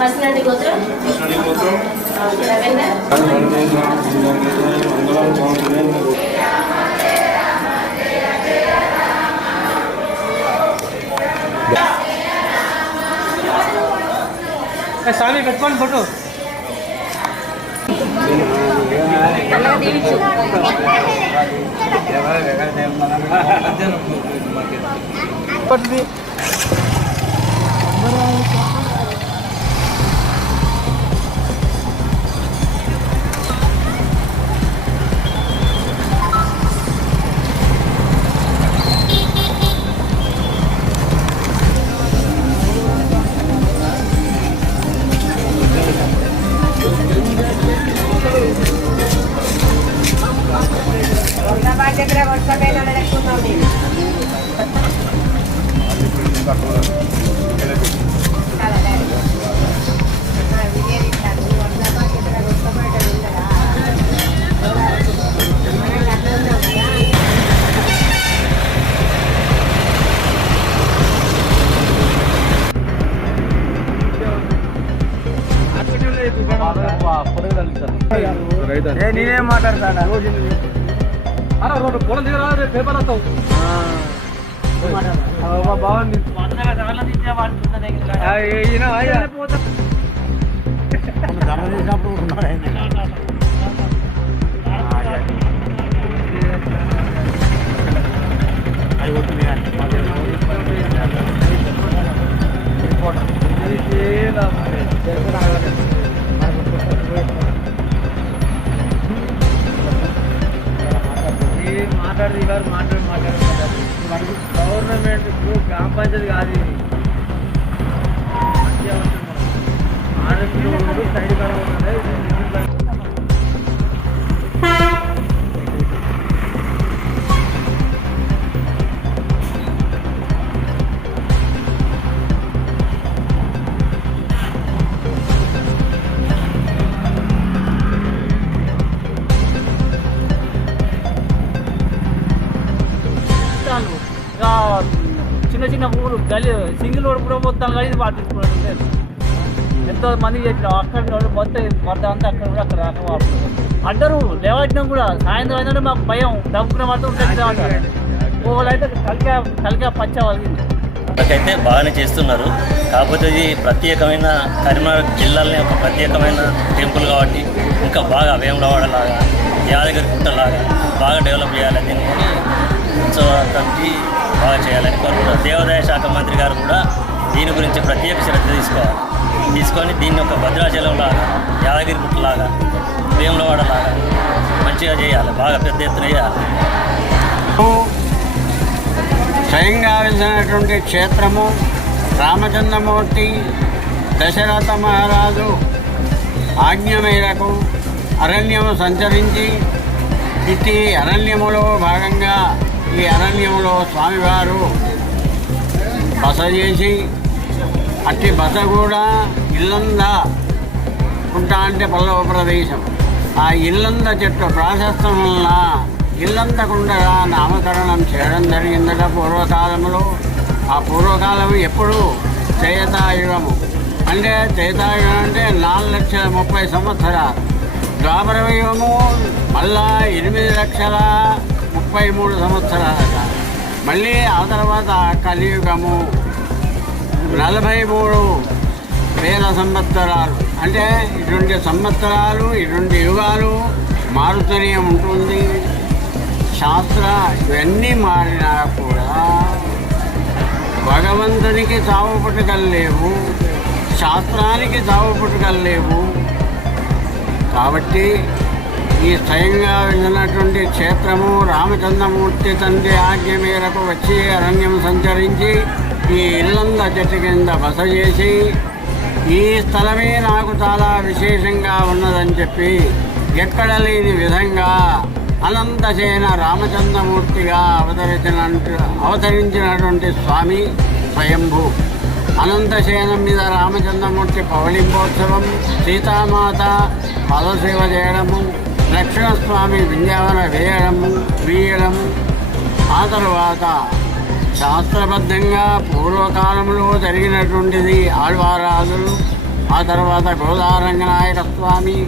మసినాటి గోత్రం స్వామి పెట్టుకోండి ఫోటో నేనేం మాట్లాడతాను పొలం దిగరా పేపర్ వస్తావు బాగుంది మాట్లాడదు ఇవాళ మాట్లాడారు గవర్నమెంట్ గ్రామ పంచాయతీ కాదు ఇది ఆడపిల్లలు సైడ్ చిన్న చిన్న ఊరు గలి సింగిల్ రోడ్ కూడా పోతాను కానీ ఇది పట్టించుకోవడం లేదు. ఎంతో మంది చేసిన అక్కడ మొత్తం మొత్తం అంతా అక్కడ కూడా అక్కడ అడ్డరు లేవట్టినా కూడా సాయంత్రం అయినా మాకు భయం డబ్బుకున్న మాత్రం అయితే కలిగా పచ్చ వలిగింది. అయితే బాగానే చేస్తున్నారు. కాకపోతే ఇది ప్రత్యేకమైన కరీంనగర్ జిల్లాలోనే ఒక ప్రత్యేకమైన టెంపుల్ కాబట్టి ఇంకా బాగా వేములవాడలాగా యాదగిరి గుట్టలాగా బాగా డెవలప్ చేయాలి. దీన్ని ఉత్సవ కమిటీ బాగా చేయాలని కోరుకుంటున్నారు. దేవాదాయ శాఖ మంత్రి గారు కూడా దీని గురించి ప్రత్యేక శ్రద్ధ తీసుకొని దీన్ని ఒక భద్రాచలంలాగా యాదగిరి గుట్టలాగా వేములవాడలాగా మంచిగా చేయాలి, బాగా పెద్ద ఎత్తున చేయాలి. స్వయంగా వెలిసినటువంటి క్షేత్రము రామచంద్రమూర్తి దశరథ మహారాజు ఆజ్ఞ మేరకు అరణ్యము సంచరించి ఇట్టి అరణ్యములో భాగంగా ఈ అరణ్యములో స్వామివారు బస చేసి అట్టి బస కూడా ఇల్లంద కుంట అంటే పల్లవ ప్రదేశం. ఆ ఇల్లంద చెట్టు ప్రాశస్తం వలన ఇల్లంతకుండగా నామకరణం చేయడం జరిగిందట పూర్వకాలంలో. ఆ పూర్వకాలం ఎప్పుడు త్రేతాయుగము. అంటే త్రేతాయుగం అంటే 4,30,000 సంవత్సరాలు. ద్వాపరయుగము మళ్ళా 8,33,000 సంవత్సరాలట. మళ్ళీ ఆ తర్వాత కలియుగము 43,000 సంవత్సరాలు. అంటే ఇటువంటి సంవత్సరాలు, ఇటువంటి యుగాలు మారుతూనే ఉంటుంది. శాస్త్ర ఇవన్నీ మారినా కూడా భగవంతునికి చావు పుట్టుకలు లేవు, శాస్త్రానికి చావు పుట్టుకలు లేవు. కాబట్టి ఈ స్వయంగా వెళ్ళినటువంటి క్షేత్రము రామచంద్రమూర్తి తండ్రి ఆజ్ఞ మేరకు వచ్చి అరణ్యం సంచరించి ఈ ఇల్లంద చెట్టు కింద బస చేసి ఈ స్థలమే నాకు చాలా విశేషంగా ఉన్నదని చెప్పి ఎక్కడ లేని విధంగా అనంతసేన రామచంద్రమూర్తిగా అవతరించినటువంటి స్వామి స్వయంభూ. అనంతసేనం మీద రామచంద్రమూర్తి పవళింపోత్సవం, సీతామాత పదసేవ చేయడము, లక్ష్మణస్వామి వింధ్యావన వీయడము. ఆ తర్వాత శాస్త్రబద్ధంగా పూర్వకాలంలో జరిగినటువంటిది ఆళ్వారాజులు. ఆ తర్వాత గోదారంగనాయక స్వామి,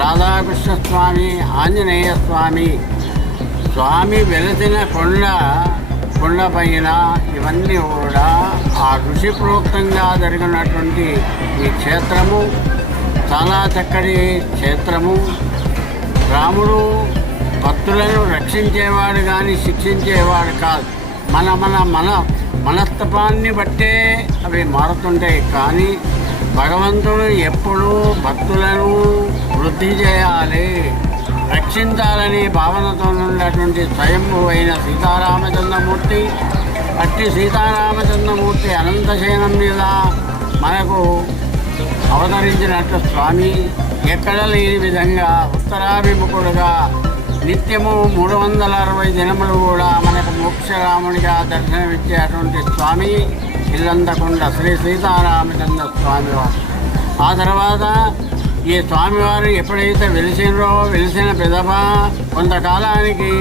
రాధాకృష్ణ స్వామి, ఆంజనేయ స్వామి, స్వామి వెలిసిన కొండపైన ఇవన్నీ కూడా ఆ ఋషి ప్రోక్తంగా జరిగినటువంటి ఈ క్షేత్రము చాలా చక్కటి క్షేత్రము. రాముడు భక్తులను రక్షించేవాడు కానీ శిక్షించేవాడు కాదు. మన మనస్తత్వాన్ని బట్టే అవి మారుతుంటాయి. కానీ భగవంతుడు ఎప్పుడూ భక్తులను వృద్ధి చేయాలి, రక్షించాలని భావనతో ఉన్నటువంటి స్వయంభూ అయిన సీతారామచంద్రమూర్తి. అట్టి సీతారామచంద్రమూర్తి అనంతసేనం మీద మనకు అవతరించినట్టు స్వామి ఎక్కడ లేని విధంగా ఉత్తరాభిముఖుడుగా నిత్యము 360 దినములు కూడా మనకు మోక్షరామునిగా దర్శనమిచ్చేటువంటి స్వామి ఇల్లంతకుండ శ్రీ సీతారామచంద్ర స్వామివారు. ఆ తర్వాత ఈ స్వామివారు ఎప్పుడైతే వెలిసిన పిదప కొంతకాలానికి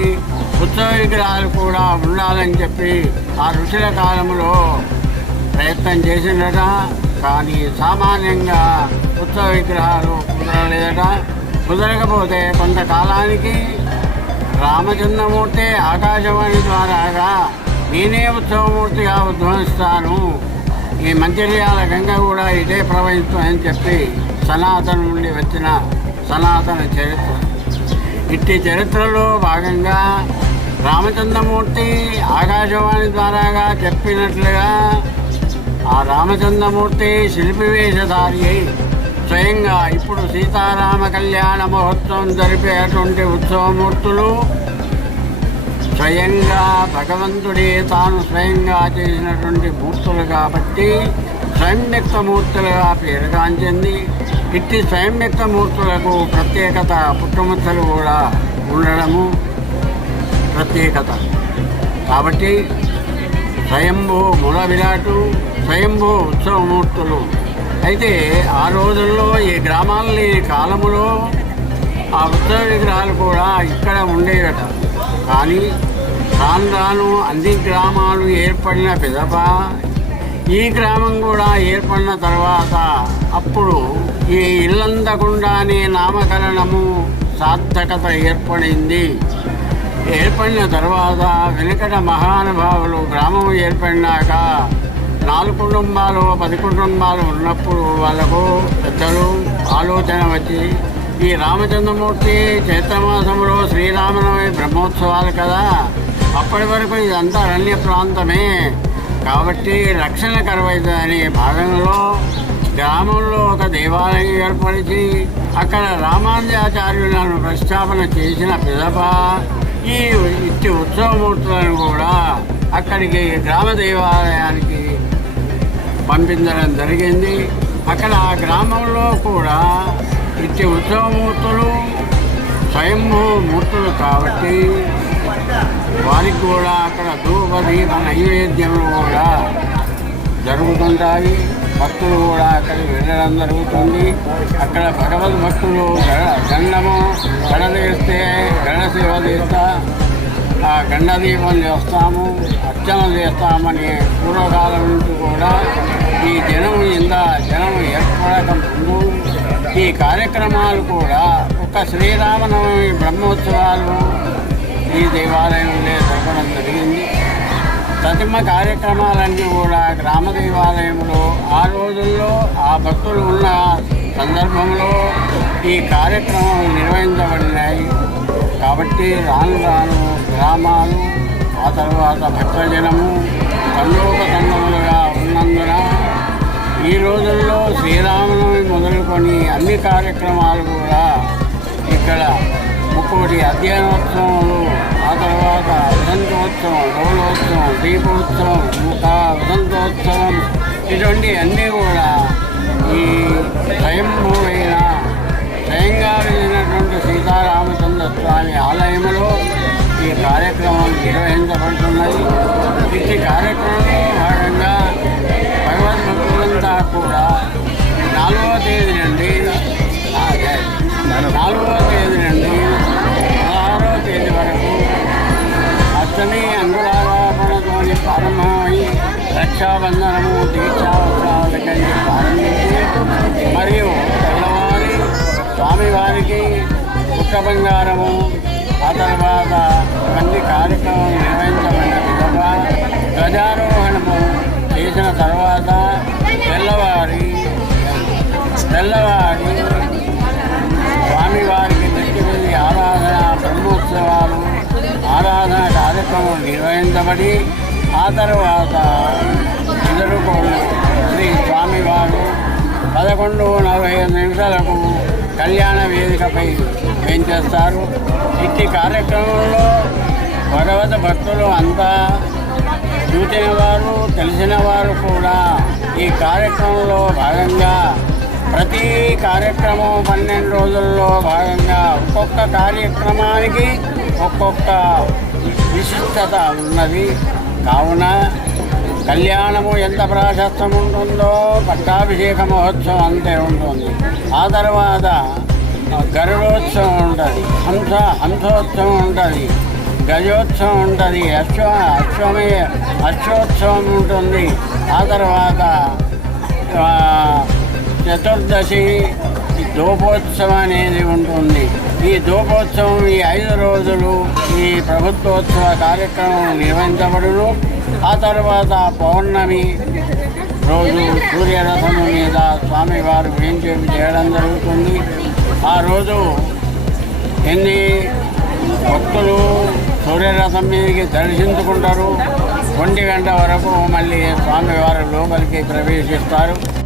ఉత్సవ విగ్రహాలు కూడా ఉండాలని చెప్పి ఆ ఋషుల కాలంలో ప్రయత్నం చేసిందట. కానీ సామాన్యంగా ఉత్సవ విగ్రహాలు కుదరలేదట. కుదరకపోతే కొంతకాలానికి రామచంద్రమూర్తి ఆకాశవాణి ద్వారాగా నేనే ఉత్సవమూర్తిగా ఉద్భవిస్తాను, ఈ మంచిర్యాల గంగ కూడా ఇదే ప్రవహిస్తుందని చెప్పి సనాతన నుండి వచ్చిన సనాతన చరిత్ర. ఇట్టి చరిత్రలో భాగంగా రామచంద్రమూర్తి ఆకాశవాణి ద్వారాగా చెప్పినట్లుగా ఆ రామచంద్రమూర్తి శిల్పి వేషధారి అయి స్వయంగా ఇప్పుడు సీతారామ కళ్యాణ మహోత్సవం జరిపేటువంటి ఉత్సవమూర్తులు స్వయంగా భగవంతుడే తాను స్వయంగా చేసినటువంటి మూర్తులు కాబట్టి స్వయంవ్యక్త మూర్తులుగా పేరుగాంచింది. ఇట్టి స్వయంవ్యక్త మూర్తులకు ప్రత్యేకత, పుట్టుమచ్చలు కూడా ఉండడము ప్రత్యేకత. కాబట్టి స్వయంభూ మూల విరాటు, స్వయంభూ ఉత్సవమూర్తులు. అయితే ఆ రోజుల్లో ఈ గ్రామాలు లేని కాలములో ఆ ఉత్సవ విగ్రహాలు కూడా ఇక్కడ ఉండేవట. కానీ రాను అన్ని గ్రామాలు ఏర్పడిన పిదప ఈ గ్రామం కూడా ఏర్పడిన తర్వాత అప్పుడు ఈ ఇల్లందకుండా అనే నామకరణము సార్థకత ఏర్పడింది. ఏర్పడిన తర్వాత వెనుకట మహానుభావులు గ్రామం ఏర్పడినాక 4 కుటుంబాలు 10 కుటుంబాలు ఉన్నప్పుడు వాళ్ళకు పెద్దలు ఆలోచన వచ్చి ఈ రామచంద్రమూర్తి చైత్రమాసంలో శ్రీరామనవమి బ్రహ్మోత్సవాలు కదా, అప్పటి వరకు ఇదంతా అరణ్య ప్రాంతమే కాబట్టి రక్షణ కరువైతుందనే భాగంలో గ్రామంలో ఒక దేవాలయం ఏర్పరిచి అక్కడ రామానుజాచార్యులను ప్రతిష్టాపన చేసిన పిదప ఈ ఇట్టి ఉత్సవమూర్తులను కూడా అక్కడికి గ్రామ దేవాలయానికి పంపించడం జరిగింది. అక్కడ ఆ గ్రామంలో కూడా ఇట్టి ఉత్సవమూర్తులు స్వయంభూ మూర్తులు కాబట్టి వారికి కూడా అక్కడ ధూప దీప నైవేద్యములు కూడా జరుగుతుంటాయి. భక్తులు కూడా అక్కడికి వెళ్ళడం జరుగుతుంది. అక్కడ భగవద్ భక్తులు గండ చేస్తే గండ సేవ చేస్తా ఆ గండ దీపం చేస్తాము, అర్చన చేస్తామని పూర్వకాలం నుంచి కూడా ఈ ఈ కార్యక్రమాలు కూడా ఒక శ్రీరామనవమి బ్రహ్మోత్సవాలు ఈ దేవాలయంలో జరగడం జరిగింది. ప్రతిమ కార్యక్రమాలన్నీ కూడా గ్రామ దేవాలయంలో ఆ రోజుల్లో ఆ భక్తులు ఉన్న సందర్భంలో ఈ కార్యక్రమం నిర్వహించబడినాయి. కాబట్టి రాను రాను గ్రామాలు ఆ తర్వాత భక్తజనము తండోపతండములుగా ఉన్నందున ఈ రోజుల్లో శ్రీరామనవమి మొదలుకొని అన్ని కార్యక్రమాలు కూడా ఇక్కడ ముక్కోటి అధ్యయనోత్సవాలు, ఆ తర్వాత వసంతోత్సవం, రోలోత్సవం, దీపోత్సవం, వసంతోత్సవం, ఇటువంటి అన్నీ కూడా ఈ స్వయంగా వెళ్ళినటువంటి సీతారామచంద్ర స్వామి ఆలయంలో ఈ కార్యక్రమం నిర్వహించబడుతున్నది. ఇట్టి కార్యక్రమంలో భాగంగా భగవద్భక్తులంతా కూడా 4వ తేదీ నుండి 16వ తేదీ వరకు అష్టమి అంగుళారాపణతోని ప్రారంభమై రక్షాబంధనము, దీక్షావస్త్రాలకి ప్రారంభించి మరియు తెల్లవారి స్వామివారికి పుట్ట బంగారము, ఆ తర్వాత ఇవన్నీ కార్యక్రమం నిర్వహించబడిన విధంగా ధ్వజారోహణము చేసిన తర్వాత తెల్లవారి స్వామివారికి నెట్టివెళ్ళి ఆరాధన బ్రహ్మోత్సవాలు ఆరాధన కార్యక్రమం నిర్వహించబడి ఆ తర్వాత ఎదురుకోడు శ్రీ స్వామివారు 11:45 కళ్యాణ వేదికపై వేంచేస్తారు. ఇట్టి కార్యక్రమంలో భగవద్ భక్తులు అంతా చూసిన వారు తెలిసిన వారు కూడా ఈ కార్యక్రమంలో భాగంగా ప్రతి కార్యక్రమం 12 రోజుల్లో భాగంగా ఒక్కొక్క కార్యక్రమానికి ఒక్కొక్క విశిష్టత ఉన్నది. కావున కళ్యాణము ఎంత ప్రాశస్తం ఉంటుందో పట్టాభిషేక మహోత్సవం అంతే ఉంటుంది. ఆ తర్వాత గరుడోత్సవం ఉంటుంది, హంసోత్సవం ఉంటుంది, గజోత్సవం ఉంటుంది, అశ్వోత్సవం ఉంటుంది. ఆ తర్వాత చతుర్దశి దూపోత్సవం అనేది ఉంటుంది. ఈ దూపోత్సవం ఈ 5 రోజులు ఈ ప్రభుత్వోత్సవ కార్యక్రమం నిర్వహించబడును. ఆ తర్వాత పౌర్ణమి రోజు సూర్యరథము మీద స్వామివారు వేంచేపు చేయడం జరుగుతుంది. ఆ రోజు ఎన్ని భక్తులు సూర్యరథం మీదకి దర్శించుకుంటారు. 1 గంట వరకు మళ్ళీ స్వామివారు లోపలికి ప్రవేశిస్తారు.